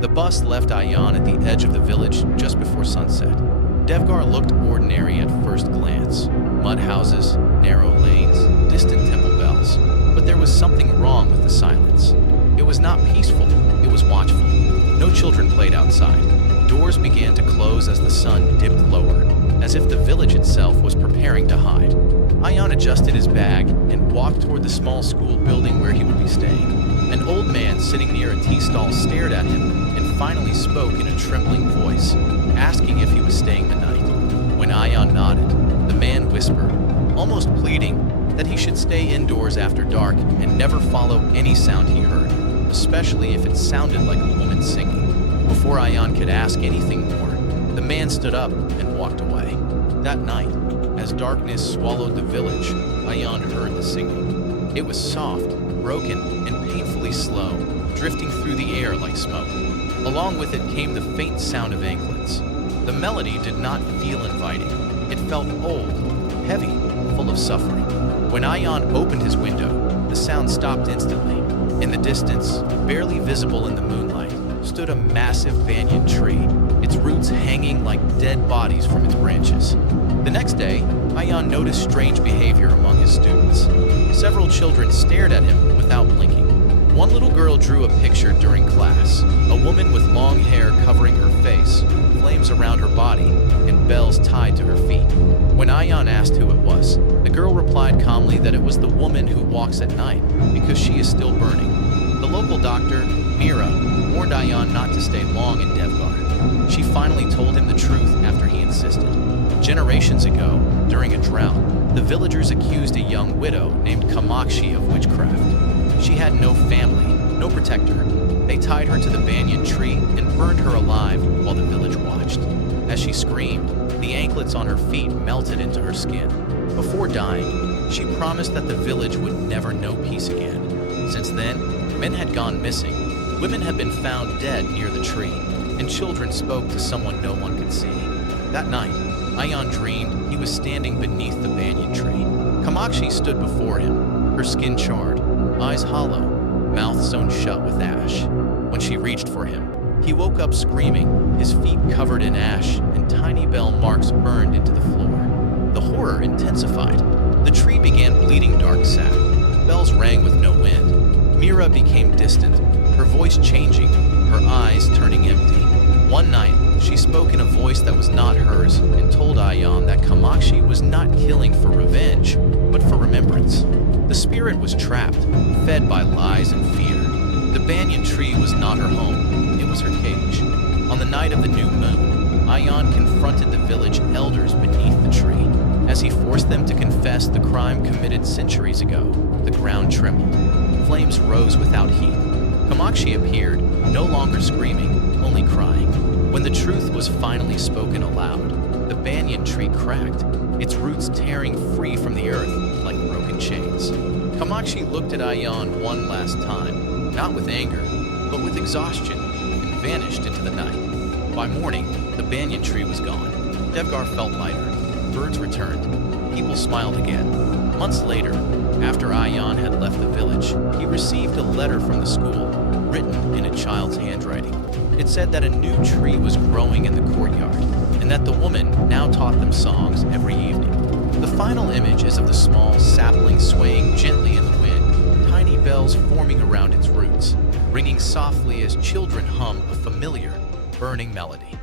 The bus left Ayan at the edge of the village just before sunset. Devgarh looked ordinary at first glance. Mud houses, narrow lanes, distant temple bells. But there was something wrong with the silence. It was not peaceful, it was watchful. No children played outside. Doors began to close as the sun dipped lower, as if the village itself was preparing to hide. Ayan adjusted his bag and walked toward the small school building where he would be staying. An old man sitting near a tea stall stared at him and finally spoke in a trembling voice, asking if he was staying the night. When Ayan nodded, the man whispered, almost pleading, that he should stay indoors after dark and never follow any sound he heard, especially if it sounded like a woman singing. Before Ayan could ask anything more, the man stood up and walked away. That night, as darkness swallowed the village, Ayan heard the singing. It was soft, broken, and painfully slow, drifting through the air like smoke. Along with it came the faint sound of anklets. The melody did not feel inviting. It felt old, heavy, full of suffering. When Ayan opened his window, the sound stopped instantly. In the distance, barely visible in the moonlight, stood a massive banyan tree, its roots hanging like dead bodies from its branches. The next day, Ayan noticed strange behavior among his students. Several children stared at him without blinking. One little girl drew a picture during class, a woman with long hair covering her face, flames around her body, and bells tied to her feet. When Ayan asked who it was, the girl replied calmly that it was the woman who walks at night because she is still burning. The local doctor, Mira, warned Ayan not to stay long in Devgarh. She finally told him the truth after he insisted. Generations ago, during a drought, the villagers accused a young widow named Kamakshi of witchcraft. She had no family, no protector. They tied her to the banyan tree and burned her alive while the village watched. As she screamed, the anklets on her feet melted into her skin. Before dying, she promised that the village would never know peace again. Since then, men had gone missing, women had been found dead near the tree, and children spoke to someone no one could see. That night, Ayan dreamed he was standing beneath the banyan tree. Kamakshi stood before him, her skin charred, eyes hollow, mouth sewn shut with ash. When she reached for him, he woke up screaming, his feet covered in ash and tiny bell marks burned into the floor. The horror intensified. The tree began bleeding dark sap. Bells rang with no wind. Mira became distant, her voice changing, her eyes turning empty. One night, she spoke in a voice that was not hers and told Ayan that Kamakshi was not killing for revenge, but for remembrance. The spirit was trapped, fed by lies and fear. The banyan tree was not her home, it was her cage. On the night of the new moon, Ayan confronted the village elders beneath the tree. As he forced them to confess the crime committed centuries ago, the ground trembled. Flames rose without heat. Kamakshi appeared, no longer screaming, only crying. When the truth was finally spoken aloud, the banyan tree cracked, its roots tearing free from the earth like broken chains. Kamakshi looked at Ayan one last time, not with anger, but with exhaustion, and vanished into the night. By morning, the banyan tree was gone. Devgarh felt lighter. Birds returned. People smiled again. Months later, after Ayan had left the village, he received a letter from the school, written in a child's handwriting. It said that a new tree was growing in the courtyard, and that the woman now taught them songs every evening. The final image is of the small sapling swaying gently in the wind, tiny bells forming around its roots, ringing softly as children hum a familiar, burning melody.